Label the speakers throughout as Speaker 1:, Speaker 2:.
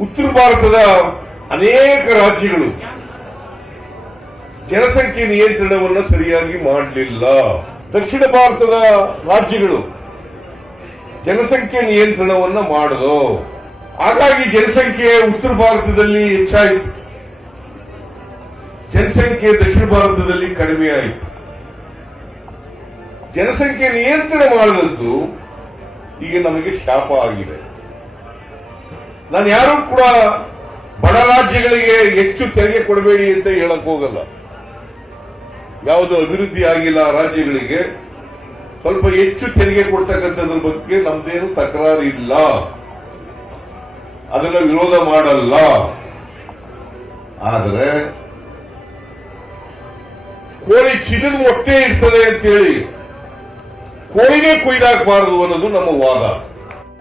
Speaker 1: ಉತ್ತರ ಭಾರತದ ಅನೇಕ ರಾಜ್ಯಗಳು ಜನಸಂಖ್ಯೆ ನಿಯಂತ್ರಣವನ್ನು ಸರಿಯಾಗಿ ಮಾಡಲಿಲ್ಲ. ದಕ್ಷಿಣ ಭಾರತದ ರಾಜ್ಯಗಳು ಜನಸಂಖ್ಯೆ ನಿಯಂತ್ರಣವನ್ನು ಮಾಡಲು. ಹಾಗಾಗಿ ಜನಸಂಖ್ಯೆ ಉತ್ತರ ಭಾರತದಲ್ಲಿ ಹೆಚ್ಚಾಯಿತು. ಜನಸಂಖ್ಯೆ ದಕ್ಷಿಣ ಭಾರತದಲ್ಲಿ ಕಡಿಮೆ ಆಯಿತು. ಜನಸಂಖ್ಯೆ ನಿಯಂತ್ರಣ ಮಾಡದಂತೂ ಈಗ ನಮಗೆ ಶಾಪ ಆಗಿದೆ. ನಾನು ಯಾರು ಕೂಡ ಬಡ ರಾಜ್ಯಗಳಿಗೆ ಹೆಚ್ಚು ತೆರಿಗೆ ಕೊಡಬೇಡಿ ಅಂತ ಹೇಳಕ್ ಹೋಗಲ್ಲ. ಯಾವುದು ಅಭಿವೃದ್ಧಿ ಆಗಿಲ್ಲ ರಾಜ್ಯಗಳಿಗೆ, ಸ್ವಲ್ಪ ಹೆಚ್ಚು ತೆರಿಗೆ ಕೊಡ್ತಕ್ಕಂಥದ್ರ ಬಗ್ಗೆ ನಮ್ದೇನು ತಕರಾರು ಇಲ್ಲ. ಅದನ್ನ ವಿರೋಧ ಮಾಡಲ್ಲ. ಆದರೆ, ಕೋಳಿ ಚಿನ್ನದ ಹೊಟ್ಟೆ ಇರ್ತದೆ ಅಂತೇಳಿ ಕೋಳಿನೇ ಕೊಯ್ದಾಕಬಾರದು ಅನ್ನೋದು ನಮ್ಮ ವಾದ.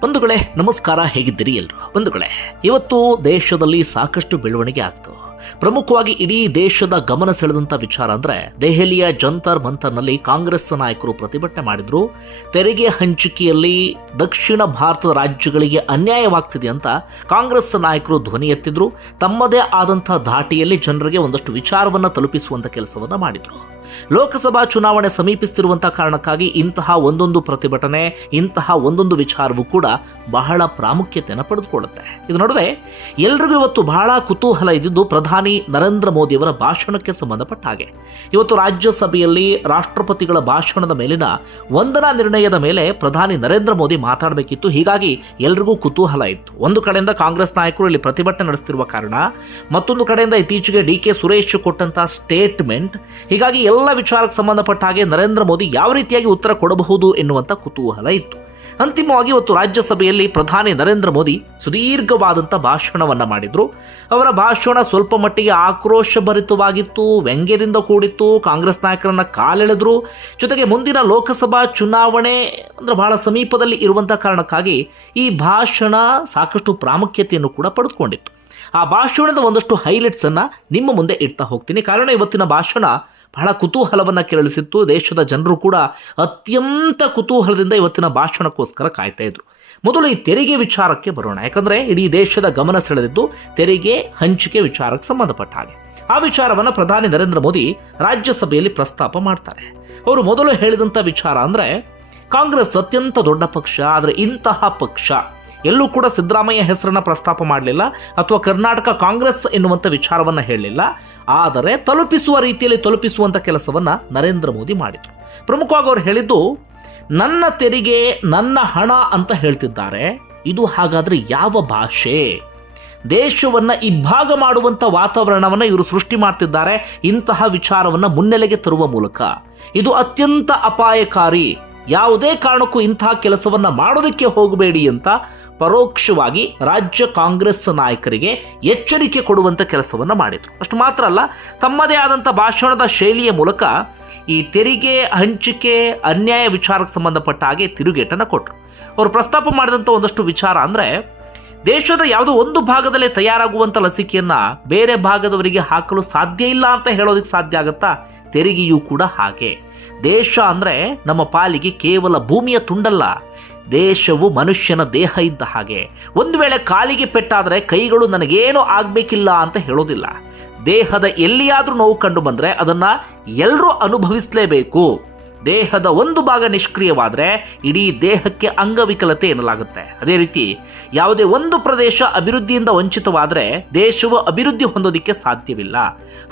Speaker 2: ಬಂಧುಗಳೇ ನಮಸ್ಕಾರ ಹೇಗಿದ್ದೀರಿ ಎಲ್ಲರೂ ಬಂಧುಗಳೇ ಇವತ್ತು ದೇಶದಲ್ಲಿ ಸಾಕಷ್ಟು ಬೆಳವಣಿಗೆ ಆಗ್ತು. ಪ್ರಮುಖವಾಗಿ ಇಡೀ ದೇಶದ ಗಮನ ಸೆಳೆದಂತ ವಿಚಾರ ಅಂದ್ರೆ ದೆಹಲಿಯ ಜಂತರ್ ಮಂತರ್ನಲ್ಲಿ ಕಾಂಗ್ರೆಸ್ ನಾಯಕರು ಪ್ರತಿಭಟನೆ ಮಾಡಿದ್ರು. ತೆರಿಗೆ ಹಂಚಿಕೆಯಲ್ಲಿ ದಕ್ಷಿಣ ಭಾರತದ ರಾಜ್ಯಗಳಿಗೆ ಅನ್ಯಾಯವಾಗ್ತಿದೆ ಅಂತ ಕಾಂಗ್ರೆಸ್ ನಾಯಕರು ಧ್ವನಿ ಎತ್ತಿದ್ರು. ತಮ್ಮದೇ ಆದಂತಹ ಧಾಟಿಯಲ್ಲಿ ಜನರಿಗೆ ಒಂದಷ್ಟು ವಿಚಾರವನ್ನ ತಲುಪಿಸುವಂತ ಕೆಲಸವನ್ನ ಮಾಡಿದ್ರು. ಲೋಕಸಭಾ ಚುನಾವಣೆ ಸಮೀಪಿಸುತ್ತಿರುವಂತಹ ಕಾರಣಕ್ಕಾಗಿ ಇಂತಹ ಒಂದೊಂದು ಪ್ರತಿಭಟನೆ, ಇಂತಹ ಒಂದೊಂದು ವಿಚಾರವೂ ಕೂಡ ಬಹಳ ಪ್ರಾಮುಖ್ಯತೆಯನ್ನು ಪಡೆದುಕೊಳ್ಳುತ್ತೆ. ಇದು ನಡುವೆ ಎಲ್ರಿಗೂ ಇವತ್ತು ಬಹಳ ಕುತೂಹಲ ಇದ್ದಿದ್ದು ಪ್ರಧಾನಿ ನರೇಂದ್ರ ಮೋದಿಯವರ ಭಾಷಣಕ್ಕೆ ಸಂಬಂಧಪಟ್ಟ ಹಾಗೆ. ಇವತ್ತು ರಾಜ್ಯಸಭೆಯಲ್ಲಿ ರಾಷ್ಟ್ರಪತಿಗಳ ಭಾಷಣದ ಮೇಲಿನ ವಂದನಾ ನಿರ್ಣಯದ ಮೇಲೆ ಪ್ರಧಾನಿ ನರೇಂದ್ರ ಮೋದಿ ಮಾತಾಡಬೇಕಿತ್ತು. ಹೀಗಾಗಿ ಎಲ್ರಿಗೂ ಕುತೂಹಲ ಇತ್ತು. ಒಂದು ಕಡೆಯಿಂದ ಕಾಂಗ್ರೆಸ್ ನಾಯಕರು ಇಲ್ಲಿ ಪ್ರತಿಭಟನೆ ನಡೆಸುತ್ತಿರುವ ಕಾರಣ, ಮತ್ತೊಂದು ಕಡೆಯಿಂದ ಇತ್ತೀಚೆಗೆ ಡಿ ಕೆ ಸುರೇಶ್ ಕೊಟ್ಟಂತಹ ಸ್ಟೇಟ್ಮೆಂಟ್ ಹೀಗಾಗಿ ಎಲ್ಲ ವಿಚಾರಕ್ಕೆ ಸಂಬಂಧಪಟ್ಟ ಹಾಗೆ ನರೇಂದ್ರ ಮೋದಿ ಯಾವ ರೀತಿಯಾಗಿ ಉತ್ತರ ಕೊಡಬಹುದು ಎನ್ನುವಂಥ ಕುತೂಹಲ ಇತ್ತು. ಅಂತಿಮವಾಗಿ ಇವತ್ತು ರಾಜ್ಯಸಭೆಯಲ್ಲಿ ಪ್ರಧಾನಿ ನರೇಂದ್ರ ಮೋದಿ ಸುದೀರ್ಘವಾದಂಥ ಭಾಷಣವನ್ನು ಮಾಡಿದರು. ಅವರ ಭಾಷಣ ಸ್ವಲ್ಪ ಮಟ್ಟಿಗೆ ಆಕ್ರೋಶಭರಿತವಾಗಿತ್ತು ವ್ಯಂಗ್ಯದಿಂದ ಕೂಡಿತ್ತು, ಕಾಂಗ್ರೆಸ್ ನಾಯಕರನ್ನು ಕಾಲೆಳೆದರು. ಜೊತೆಗೆ ಮುಂದಿನ ಲೋಕಸಭಾ ಚುನಾವಣೆ ಅಂದ್ರೆ ಬಹಳ ಸಮೀಪದಲ್ಲಿ ಇರುವಂಥ ಕಾರಣಕ್ಕಾಗಿ ಈ ಭಾಷಣ ಸಾಕಷ್ಟು ಪ್ರಾಮುಖ್ಯತೆಯನ್ನು ಕೂಡ ಪಡೆದುಕೊಂಡಿತ್ತು. ಆ ಭಾಷಣದ ಒಂದಷ್ಟು ಹೈಲೈಟ್ಸನ್ನು ನಿಮ್ಮ ಮುಂದೆ ಇಡ್ತಾ ಹೋಗ್ತೀನಿ. ಕಾರಣ ಇವತ್ತಿನ ಭಾಷಣ ಬಹಳ ಕುತೂಹಲವನ್ನು ಕೆರಳಿಸಿತ್ತು. ದೇಶದ ಜನರು ಕೂಡ ಅತ್ಯಂತ ಕುತೂಹಲದಿಂದ ಇವತ್ತಿನ ಭಾಷಣಕ್ಕೋಸ್ಕರ ಕಾಯ್ತಾ ಇದ್ರು. ಮೊದಲು ಈ ತೆರಿಗೆ ವಿಚಾರಕ್ಕೆ ಬರೋಣ. ಯಾಕಂದರೆ ಇಡೀ ದೇಶದ ಗಮನ ಸೆಳೆದಿದ್ದು ತೆರಿಗೆ ಹಂಚಿಕೆ ವಿಚಾರಕ್ಕೆ ಸಂಬಂಧಪಟ್ಟ ಹಾಗೆ. ಆ ವಿಚಾರವನ್ನು ಪ್ರಧಾನಿ ನರೇಂದ್ರ ಮೋದಿ ರಾಜ್ಯಸಭೆಯಲ್ಲಿ ಪ್ರಸ್ತಾಪ ಮಾಡ್ತಾರೆ. ಅವರು ಮೊದಲು ಹೇಳಿದಂಥ ವಿಚಾರ ಅಂದರೆ ಕಾಂಗ್ರೆಸ್ ಅತ್ಯಂತ ದೊಡ್ಡ ಪಕ್ಷ, ಆದರೆ ಇಂತಹ ಪಕ್ಷ ಎಲ್ಲೂ ಕೂಡ ಸಿದ್ದರಾಮಯ್ಯ ಹೆಸರನ್ನು ಪ್ರಸ್ತಾಪ ಮಾಡಲಿಲ್ಲ ಅಥವಾ ಕರ್ನಾಟಕ ಕಾಂಗ್ರೆಸ್ ಎನ್ನುವಂಥ ವಿಚಾರವನ್ನು ಹೇಳಲಿಲ್ಲ. ಆದರೆ ತಲುಪಿಸುವ ರೀತಿಯಲ್ಲಿ ತಲುಪಿಸುವಂಥ ಕೆಲಸವನ್ನು ನರೇಂದ್ರ ಮೋದಿ ಮಾಡಿದರು. ಪ್ರಮುಖವಾಗಿ ಅವರು ಹೇಳಿದ್ದು, ನನ್ನ ತೆರಿಗೆ, ನನ್ನ ಹಣ ಅಂತ ಹೇಳ್ತಿದ್ದಾರೆ. ಇದು ಹಾಗಾದರೆ ಯಾವ ಭಾಷೆ? ದೇಶವನ್ನು ಇಬ್ಬಾಗ ಮಾಡುವಂಥ ವಾತಾವರಣವನ್ನು ಇವರು ಸೃಷ್ಟಿ ಮಾಡ್ತಿದ್ದಾರೆ. ಇಂತಹ ವಿಚಾರವನ್ನು ಮುನ್ನೆಲೆಗೆ ತರುವ ಮೂಲಕ. ಇದು ಅತ್ಯಂತ ಅಪಾಯಕಾರಿ ಯಾವುದೇ ಕಾರಣಕ್ಕೂ ಇಂಥ ಕೆಲಸವನ್ನು ಮಾಡೋದಕ್ಕೆ ಹೋಗಬೇಡಿ ಅಂತ ಪರೋಕ್ಷವಾಗಿ ರಾಜ್ಯ ಕಾಂಗ್ರೆಸ್ ನಾಯಕರಿಗೆ ಎಚ್ಚರಿಕೆ ಕೊಡುವಂಥ ಕೆಲಸವನ್ನು ಮಾಡಿದರು. ಅಷ್ಟು ಮಾತ್ರ ಅಲ್ಲ, ತಮ್ಮದೇ ಆದಂಥ ಭಾಷಣದ ಶೈಲಿಯ ಮೂಲಕ ಈ ತೆರಿಗೆ, ಹಂಚಿಕೆ, ಅನ್ಯಾಯ ವಿಚಾರಕ್ಕೆ ಸಂಬಂಧಪಟ್ಟ ಹಾಗೆ ತಿರುಗೇಟನ್ನು ಕೊಟ್ಟರು ಅವರು ಪ್ರಸ್ತಾಪ ಮಾಡಿದಂಥ ಒಂದಷ್ಟು ವಿಚಾರ ಅಂದರೆ, ದೇಶದ ಯಾವುದೋ ಒಂದು ಭಾಗದಲ್ಲೇ ತಯಾರಾಗುವಂಥ ಲಸಿಕೆಯನ್ನು ಬೇರೆ ಭಾಗದವರಿಗೆ ಹಾಕಲು ಸಾಧ್ಯ ಇಲ್ಲ ಅಂತ ಹೇಳೋದಕ್ಕೆ ಸಾಧ್ಯ ಆಗುತ್ತಾ? ತೆರಿಗೆಯೂ ಕೂಡ ಹಾಗೆ. ದೇಶ ಅಂದರೆ ನಮ್ಮ ಪಾಲಿಗೆ ಕೇವಲ ಭೂಮಿಯ ತುಂಡಲ್ಲ, ದೇಶವು ಮನುಷ್ಯನ ದೇಹ ಇದ್ದ ಹಾಗೆ. ಒಂದು ವೇಳೆ ಕಾಲಿಗೆ ಪೆಟ್ಟಾದರೆ ಕೈಗಳು ನನಗೇನು ಆಗಬೇಕಿಲ್ಲ ಅಂತ ಹೇಳೋದಿಲ್ಲ. ದೇಹದ ಎಲ್ಲಿಯಾದರೂ ನೋವು ಕಂಡು ಬಂದರೆ ಅದನ್ನು ಎಲ್ಲರೂ ಅನುಭವಿಸಲೇಬೇಕು. ದೇಹದ ಒಂದು ಭಾಗ ನಿಷ್ಕ್ರಿಯವಾದರೆ ಇಡೀ ದೇಹಕ್ಕೆ ಅಂಗವಿಕಲತೆ ಎನ್ನಲಾಗುತ್ತೆ. ಅದೇ ರೀತಿ ಯಾವುದೇ ಒಂದು ಪ್ರದೇಶ ಅಭಿವೃದ್ಧಿಯಿಂದ ವಂಚಿತವಾದರೆ ದೇಶವು ಅಭಿವೃದ್ಧಿ ಹೊಂದೋದಕ್ಕೆ ಸಾಧ್ಯವಿಲ್ಲ.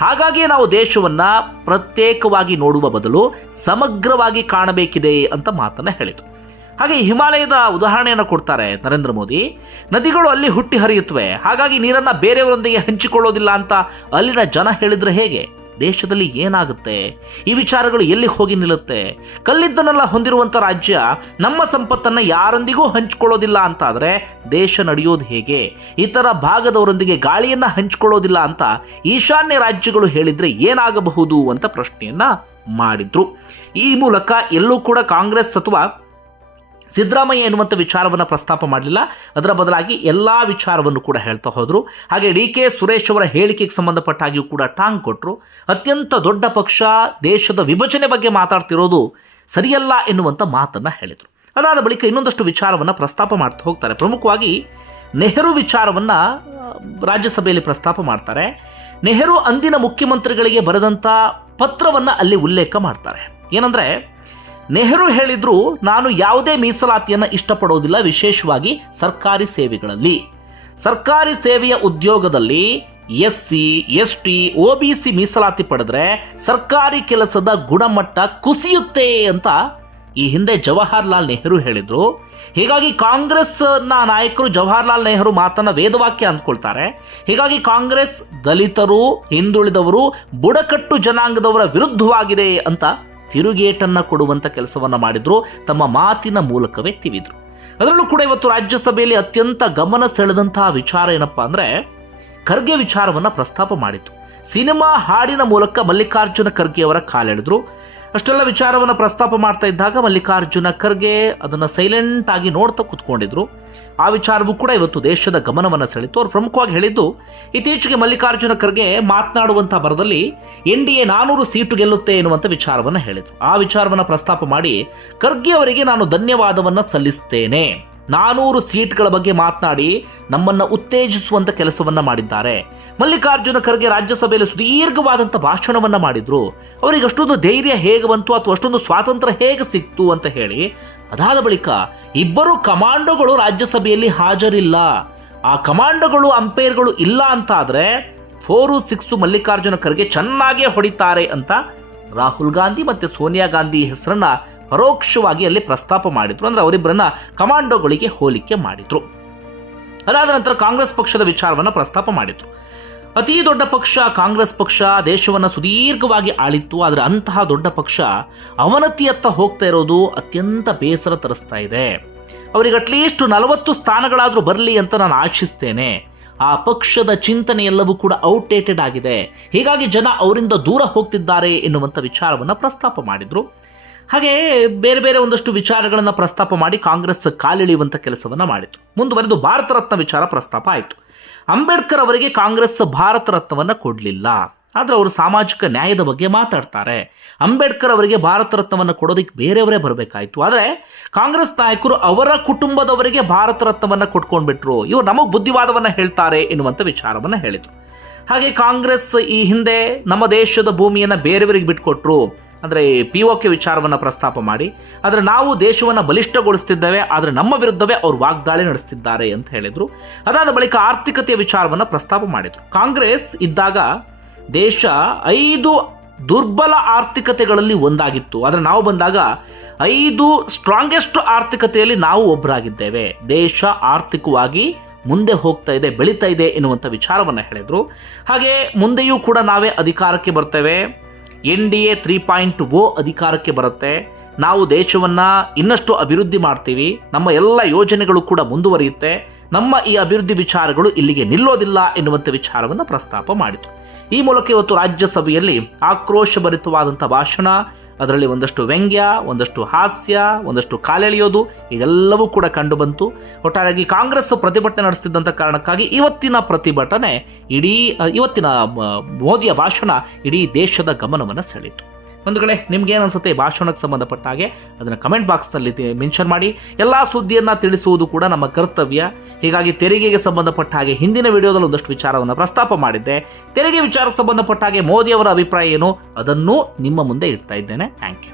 Speaker 2: ಹಾಗಾಗಿ ನಾವು ದೇಶವನ್ನು ಪ್ರತ್ಯೇಕವಾಗಿ ನೋಡುವ ಬದಲು ಸಮಗ್ರವಾಗಿ ಕಾಣಬೇಕಿದೆ ಅಂತ ಮಾತನ್ನು ಹೇಳಿತು ಹಾಗೆ ಹಿಮಾಲಯದ ಉದಾಹರಣೆಯನ್ನು ಕೊಡ್ತಾರೆ ನರೇಂದ್ರ ಮೋದಿ. ನದಿಗಳು ಅಲ್ಲಿ ಹುಟ್ಟಿ ಹರಿಯುತ್ತವೆ ಹಾಗಾಗಿ ನೀರನ್ನು ಬೇರೆಯವರೊಂದಿಗೆ ಹಂಚಿಕೊಳ್ಳೋದಿಲ್ಲ ಅಂತ ಅಲ್ಲಿನ ಜನ ಹೇಳಿದರೆ ಹೇಗೆ? ದೇಶದಲ್ಲಿ ಏನಾಗುತ್ತೆ? ಈ ವಿಚಾರಗಳು ಎಲ್ಲಿ ಹೋಗಿ ನಿಲ್ಲುತ್ತೆ? ಕಲ್ಲಿದ್ದನ್ನೆಲ್ಲ ಹೊಂದಿರುವಂಥ ರಾಜ್ಯ ನಮ್ಮ ಸಂಪತ್ತನ್ನು ಯಾರೊಂದಿಗೂ ಹಂಚಿಕೊಳ್ಳೋದಿಲ್ಲ ಅಂತ ಆದರೆ ದೇಶ ನಡೆಯೋದು ಹೇಗೆ? ಇತರ ಭಾಗದವರೊಂದಿಗೆ ಗಾಳಿಯನ್ನು ಹಂಚಿಕೊಳ್ಳೋದಿಲ್ಲ ಅಂತ ಈಶಾನ್ಯ ರಾಜ್ಯಗಳು ಹೇಳಿದರೆ ಏನಾಗಬಹುದು ಅಂತ ಪ್ರಶ್ನೆಯನ್ನ ಮಾಡಿದ್ರು. ಈ ಮೂಲಕ ಎಲ್ಲೂ ಕೂಡ ಕಾಂಗ್ರೆಸ್ ಅಥವಾ ಸಿದ್ದರಾಮಯ್ಯ ಎನ್ನುವಂಥ ವಿಚಾರವನ್ನು ಪ್ರಸ್ತಾಪ ಮಾಡಲಿಲ್ಲ. ಅದರ ಬದಲಾಗಿ ಎಲ್ಲ ವಿಚಾರವನ್ನು ಕೂಡ ಹೇಳ್ತಾ ಹೋದರು. ಹಾಗೆ ಡಿ ಕೆ ಸುರೇಶ್ ಅವರ ಹೇಳಿಕೆಗೆ ಸಂಬಂಧಪಟ್ಟಾಗಿಯೂ ಕೂಡ ಟಾಂಗ್ ಕೊಟ್ಟರು ಅತ್ಯಂತ ದೊಡ್ಡ ಪಕ್ಷ ದೇಶದ ವಿಭಜನೆ ಬಗ್ಗೆ ಮಾತಾಡ್ತಿರೋದು ಸರಿಯಲ್ಲ ಎನ್ನುವಂಥ ಮಾತನ್ನು ಹೇಳಿದರು. ಅದಾದ ಬಳಿಕ ಇನ್ನೊಂದಷ್ಟು ವಿಚಾರವನ್ನು ಪ್ರಸ್ತಾಪ ಮಾಡ್ತಾ ಹೋಗ್ತಾರೆ. ಪ್ರಮುಖವಾಗಿ ನೆಹರು ವಿಚಾರವನ್ನು ರಾಜ್ಯಸಭೆಯಲ್ಲಿ ಪ್ರಸ್ತಾಪ ಮಾಡ್ತಾರೆ. ನೆಹರು ಅಂದಿನ ಮುಖ್ಯಮಂತ್ರಿಗಳಿಗೆ ಬರೆದಂಥ ಪತ್ರವನ್ನು ಅಲ್ಲಿ ಉಲ್ಲೇಖ ಮಾಡ್ತಾರೆ. ಏನಂದ್ರೆ ನೆಹರು ಹೇಳಿದ್ರು, ನಾನು ಯಾವುದೇ ಮೀಸಲಾತಿಯನ್ನು ಇಷ್ಟಪಡೋದಿಲ್ಲ, ವಿಶೇಷವಾಗಿ ಸರ್ಕಾರಿ ಸೇವೆಗಳಲ್ಲಿ. ಸರ್ಕಾರಿ ಸೇವೆಯ ಉದ್ಯೋಗದಲ್ಲಿ S C S T O B C ಮೀಸಲಾತಿ ಪಡೆದ್ರೆ ಸರ್ಕಾರಿ ಕೆಲಸದ ಗುಣಮಟ್ಟ ಕುಸಿಯುತ್ತೆ ಅಂತ ಈ ಹಿಂದೆ ಜವಾಹರ್ಲಾಲ್ ನೆಹರು ಹೇಳಿದ್ರು. ಹೀಗಾಗಿ ಕಾಂಗ್ರೆಸ್ನ ನಾಯಕರು ಜವಾಹರ್ಲಾಲ್ ನೆಹರು ಮಾತನ್ನ ವೇದವಾಕ್ಯ ಅಂದ್ಕೊಳ್ತಾರೆ. ಹೀಗಾಗಿ ಕಾಂಗ್ರೆಸ್ ದಲಿತರು, ಹಿಂದುಳಿದವರು, ಬುಡಕಟ್ಟು ಜನಾಂಗದವರ ವಿರುದ್ಧವಾಗಿದೆ ಅಂತ ತಿರುಗೇಟನ್ನ ಕೊಡುವಂತ ಕೆಲಸವನ್ನ ಮಾಡಿದ್ರು, ತಮ್ಮ ಮಾತಿನ ಮೂಲಕವೇ ತಿವಿದ್ರು. ಅದರಲ್ಲೂ ಕೂಡ ಇವತ್ತು ರಾಜ್ಯಸಭೆಯಲ್ಲಿ ಅತ್ಯಂತ ಗಮನ ಸೆಳೆದಂತಹ ವಿಚಾರ ಏನಪ್ಪಾ ಅಂದ್ರೆ, ಖರ್ಗೆ ವಿಚಾರವನ್ನ ಪ್ರಸ್ತಾಪ ಮಾಡಿತು ಸಿನಿಮಾ ಹಾಡಿನ ಮೂಲಕ ಮಲ್ಲಿಕಾರ್ಜುನ ಖರ್ಗೆ ಅವರ ಕಾಲೆಳೆದ್ರು. ಅಷ್ಟೆಲ್ಲ ವಿಚಾರವನ್ನು ಪ್ರಸ್ತಾಪ ಮಾಡ್ತಾ ಇದ್ದಾಗ ಮಲ್ಲಿಕಾರ್ಜುನ ಖರ್ಗೆ ಅದನ್ನು ಸೈಲೆಂಟ್ ಆಗಿ ನೋಡ್ತಾ ಕುತ್ಕೊಂಡಿದ್ರು. ಆ ವಿಚಾರವೂ ಕೂಡ ಇವತ್ತು ದೇಶದ ಗಮನವನ್ನು ಸೆಳೆತು. ಅವರು ಪ್ರಮುಖವಾಗಿ ಹೇಳಿದ್ದು, ಇತ್ತೀಚೆಗೆ ಮಲ್ಲಿಕಾರ್ಜುನ ಖರ್ಗೆ ಮಾತನಾಡುವಂಥ ಬರದಲ್ಲಿ ಎನ್ ಡಿ ಎ ನಾನೂರು ಸೀಟು ಗೆಲ್ಲುತ್ತೆ ಎನ್ನುವಂಥ ವಿಚಾರವನ್ನು ಹೇಳಿದರು. ಆ ವಿಚಾರವನ್ನು ಪ್ರಸ್ತಾಪ ಮಾಡಿ, ಖರ್ಗೆ ಅವರಿಗೆ ನಾನು ಧನ್ಯವಾದವನ್ನು ಸಲ್ಲಿಸ್ತೇನೆ. ನಾನೂರು ಸೀಟ್ಗಳ ಬಗ್ಗೆ ಮಾತನಾಡಿ ನಮ್ಮನ್ನು ಉತ್ತೇಜಿಸುವಂಥ ಕೆಲಸವನ್ನು ಮಾಡಿದ್ದಾರೆ. ಮಲ್ಲಿಕಾರ್ಜುನ ಖರ್ಗೆ ರಾಜ್ಯಸಭೆಯಲ್ಲಿ ಸುದೀರ್ಘವಾದಂಥ ಭಾಷಣವನ್ನು ಮಾಡಿದರು. ಅವರಿಗೆ ಅಷ್ಟೊಂದು ಧೈರ್ಯ ಹೇಗೆ ಬಂತು ಅಥವಾ ಅಷ್ಟೊಂದು ಸ್ವಾತಂತ್ರ್ಯ ಹೇಗೆ ಸಿಕ್ತು ಅಂತ ಹೇಳಿ ಅದಾದ ಬಳಿಕ ಇಬ್ಬರು ಕಮಾಂಡೋಗಳು ರಾಜ್ಯಸಭೆಯಲ್ಲಿ ಹಾಜರಿಲ್ಲ. ಆ ಕಮಾಂಡೋಗಳು, ಅಂಪೈರ್ಗಳು ಇಲ್ಲ ಅಂತ ಆದ್ರೆ ಫೋರು ಸಿಕ್ಸು ಮಲ್ಲಿಕಾರ್ಜುನ ಖರ್ಗೆ ಚೆನ್ನಾಗೇ ಹೊಡಿತಾರೆ ಅಂತ ರಾಹುಲ್ ಗಾಂಧಿ ಮತ್ತು ಸೋನಿಯಾ ಗಾಂಧಿ ಹೆಸರನ್ನ ಪರೋಕ್ಷವಾಗಿ ಅಲ್ಲಿ ಪ್ರಸ್ತಾಪ ಮಾಡಿದ್ರು. ಅಂದ್ರೆ ಅವರಿಬ್ಬರನ್ನ ಕಮಾಂಡೋಗಳಿಗೆ ಹೋಲಿಕೆ ಮಾಡಿದ್ರು. ಅದಾದ ನಂತರ ಕಾಂಗ್ರೆಸ್ ಪಕ್ಷದ ವಿಚಾರವನ್ನ ಪ್ರಸ್ತಾಪ ಮಾಡಿದ್ರು. ಅತಿ ದೊಡ್ಡ ಪಕ್ಷ, ಕಾಂಗ್ರೆಸ್ ಪಕ್ಷ ದೇಶವನ್ನ ಸುದೀರ್ಘವಾಗಿ ಆಳಿತ್ತು. ಆದರೆ ಅಂತಹ ದೊಡ್ಡ ಪಕ್ಷ ಅವನತಿಯತ್ತ ಹೋಗ್ತಾ ಇರೋದು ಅತ್ಯಂತ ಬೇಸರ ತರಿಸ್ತಾ ಇದೆ. ಅವರಿಗೆ ಅಟ್ಲೀಸ್ಟ್ ನಲವತ್ತು ಸ್ಥಾನಗಳಾದರೂ ಬರಲಿ ಅಂತ ನಾನು ಆಶಿಸ್ತೇನೆ. ಆ ಪಕ್ಷದ ಚಿಂತನೆ ಎಲ್ಲವೂ ಕೂಡ ಔಟ್ಡೇಟೆಡ್ ಆಗಿದೆ. ಹೀಗಾಗಿ ಜನ ಅವರಿಂದ ದೂರ ಹೋಗ್ತಿದ್ದಾರೆ ಎನ್ನುವಂಥ ವಿಚಾರವನ್ನು ಪ್ರಸ್ತಾಪ ಮಾಡಿದ್ರು. ಹಾಗೆ ಬೇರೆ ಬೇರೆ ಒಂದಷ್ಟು ವಿಚಾರಗಳನ್ನು ಪ್ರಸ್ತಾಪ ಮಾಡಿ ಕಾಂಗ್ರೆಸ್ ಕಾಲಿಳಿಯುವಂಥ ಕೆಲಸವನ್ನು ಮಾಡಿತು. ಮುಂದುವರೆದು ಭಾರತ ರತ್ನ ವಿಚಾರ ಪ್ರಸ್ತಾಪ ಆಯಿತು. ಅಂಬೇಡ್ಕರ್ ಅವರಿಗೆ ಕಾಂಗ್ರೆಸ್ ಭಾರತ ರತ್ನವನ್ನು ಕೊಡಲಿಲ್ಲ. ಆದರೆ ಅವರು ಸಾಮಾಜಿಕ ನ್ಯಾಯದ ಬಗ್ಗೆ ಮಾತಾಡ್ತಾರೆ. ಅಂಬೇಡ್ಕರ್ ಅವರಿಗೆ ಭಾರತ ರತ್ನವನ್ನು ಕೊಡೋದಕ್ಕೆ ಬೇರೆಯವರೇ ಬರಬೇಕಾಯ್ತು. ಆದರೆ ಕಾಂಗ್ರೆಸ್ ನಾಯಕರು ಅವರ ಕುಟುಂಬದವರಿಗೆ ಭಾರತ ರತ್ನವನ್ನು ಕೊಟ್ಕೊಂಡ್ಬಿಟ್ರು. ಇವರು ನಮಗೆ ಬುದ್ಧಿವಾದವನ್ನು ಹೇಳ್ತಾರೆ ಎನ್ನುವಂಥ ವಿಚಾರವನ್ನು ಹೇಳಿದರು. ಹಾಗೆ ಕಾಂಗ್ರೆಸ್ ಈ ಹಿಂದೆ ನಮ್ಮ ದೇಶದ ಭೂಮಿಯನ್ನು ಬೇರೆಯವರಿಗೆ ಬಿಟ್ಕೊಟ್ರು. ಅಂದರೆ ಪಿ ಒ ಕೆ ವಿಚಾರವನ್ನು ಪ್ರಸ್ತಾಪ ಮಾಡಿ. ಆದರೆ ನಾವು ದೇಶವನ್ನು ಬಲಿಷ್ಠಗೊಳಿಸ್ತಿದ್ದೇವೆ, ಆದರೆ ನಮ್ಮ ವಿರುದ್ಧವೇ ಅವರು ವಾಗ್ದಾಳಿ ನಡೆಸ್ತಿದ್ದಾರೆ ಅಂತ ಹೇಳಿದರು. ಅದಾದ ಬಳಿಕ ಆರ್ಥಿಕತೆಯ ವಿಚಾರವನ್ನು ಪ್ರಸ್ತಾಪ ಮಾಡಿದರು. ಕಾಂಗ್ರೆಸ್ ಇದ್ದಾಗ ದೇಶ ಐದು ದುರ್ಬಲ ಆರ್ಥಿಕತೆಗಳಲ್ಲಿ ಒಂದಾಗಿತ್ತು. ಆದರೆ ನಾವು ಬಂದಾಗ ಐದು ಸ್ಟ್ರಾಂಗೆಸ್ಟ್ ಆರ್ಥಿಕತೆಯಲ್ಲಿ ನಾವು ಒಬ್ಬರಾಗಿದ್ದೇವೆ ದೇಶ ಆರ್ಥಿಕವಾಗಿ ಮುಂದೆ ಹೋಗ್ತಾ ಇದೆ, ಬೆಳೀತಾ ಇದೆ ಎನ್ನುವಂಥ ವಿಚಾರವನ್ನು ಹೇಳಿದರು. ಹಾಗೆ ಮುಂದೆಯೂ ಕೂಡ ನಾವೇ ಅಧಿಕಾರಕ್ಕೆ ಬರ್ತೇವೆ. N D A three point O ಅಧಿಕಾರಕ್ಕೆ ಬರುತ್ತೆ. ನಾವು ದೇಶವನ್ನು ಇನ್ನಷ್ಟು ಅಭಿವೃದ್ಧಿ ಮಾಡ್ತೀವಿ. ನಮ್ಮ ಎಲ್ಲ ಯೋಜನೆಗಳು ಕೂಡ ಮುಂದುವರಿಯುತ್ತೆ. ನಮ್ಮ ಈ ಅಭಿವೃದ್ಧಿ ವಿಚಾರಗಳು ಇಲ್ಲಿಗೆ ನಿಲ್ಲೋದಿಲ್ಲ ಎನ್ನುವಂಥ ವಿಚಾರವನ್ನು ಪ್ರಸ್ತಾಪ ಮಾಡಿತು. ಈ ಮೂಲಕ ಇವತ್ತು ರಾಜ್ಯಸಭೆಯಲ್ಲಿ ಆಕ್ರೋಶಭರಿತವಾದಂಥ ಭಾಷಣ, ಅದರಲ್ಲಿ ಒಂದಷ್ಟು ವ್ಯಂಗ್ಯ, ಒಂದಷ್ಟು ಹಾಸ್ಯ, ಒಂದಷ್ಟು ಕಾಲೆಳೆಯೋದು ಇದೆಲ್ಲವೂ ಕೂಡ ಕಂಡುಬಂತು. ಒಟ್ಟಾರೆಯಾಗಿ ಕಾಂಗ್ರೆಸ್ ಪ್ರತಿಭಟನೆ ನಡೆಸ್ತಿದ್ದಂಥ ಕಾರಣಕ್ಕಾಗಿ ಇವತ್ತಿನ ಪ್ರತಿಭಟನೆ ಇಡೀ ಇವತ್ತಿನ ಮೋದಿಯ ಭಾಷಣ ಇಡೀ ದೇಶದ ಗಮನವನ್ನು ಸೆಳೀತು ಒಂದು ಕಡೆ ನಿಮ್ಗೆ ಏನು ಅನ್ಸುತ್ತೆ? ಈ ಭಾಷಣಕ್ಕೆ ಸಂಬಂಧಪಟ್ಟ ಹಾಗೆ ಅದನ್ನು ಕಮೆಂಟ್ ಬಾಕ್ಸ್ನಲ್ಲಿ ಮೆನ್ಷನ್ ಮಾಡಿ. ಎಲ್ಲ ಸುದ್ದಿಯನ್ನು ತಿಳಿಸುವುದು ಕೂಡ ನಮ್ಮ ಕರ್ತವ್ಯ. ಹೀಗಾಗಿ ತೆರಿಗೆಗೆ ಸಂಬಂಧಪಟ್ಟ ಹಾಗೆ ಹಿಂದಿನ ವಿಡಿಯೋದಲ್ಲಿ ಒಂದಷ್ಟು ವಿಚಾರವನ್ನು ಪ್ರಸ್ತಾಪ ಮಾಡಿದ್ದೆ. ತೆರಿಗೆ ವಿಚಾರಕ್ಕೆ ಸಂಬಂಧಪಟ್ಟ ಹಾಗೆ ಮೋದಿಯವರ ಅಭಿಪ್ರಾಯ ಏನು? ಅದನ್ನು ನಿಮ್ಮ ಮುಂದೆ ಇಡ್ತಾ ಇದ್ದೇನೆ. Thank you